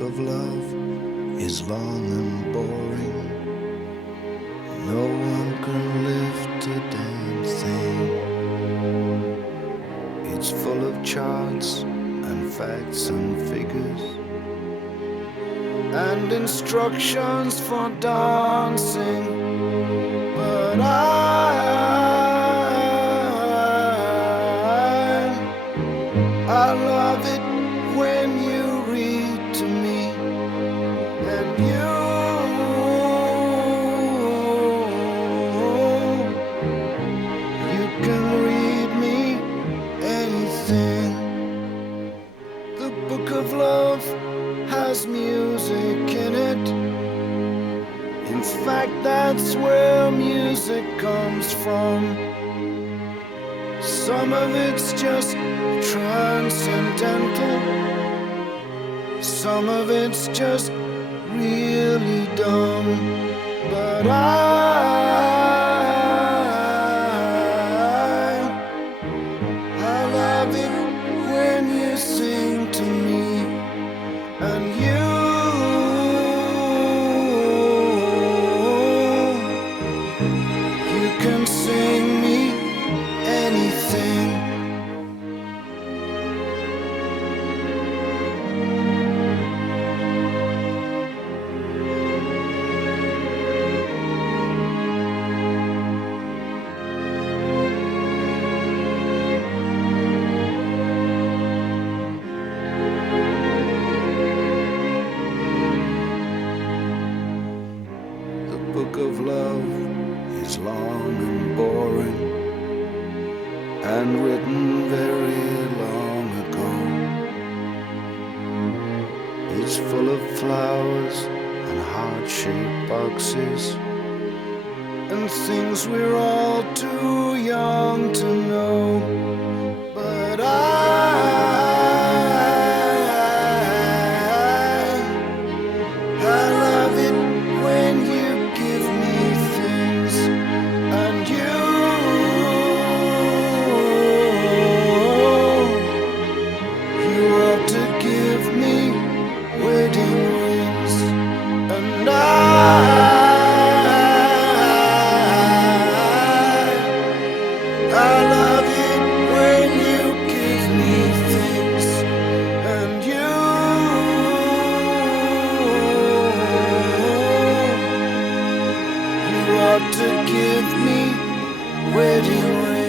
book of love is long and boring. No one can lift a damn thing. It's full of charts and facts and figures and instructions for dancing. But I love it when you read to me, and you can read me anything. The book of love has music in it. In fact, that's where music comes from. Some of it's just transcendental, some of it's just really dumb. But I love it when you sing to me, and you can sing me anything. The book of love is long and boring and written very long ago. It's full of flowers and heart-shaped boxes and things we're all too young to know. But I love it when you give me things, and you ought to give me wedding rings, and I love it when you give me things, and you ought to give me wedding rings.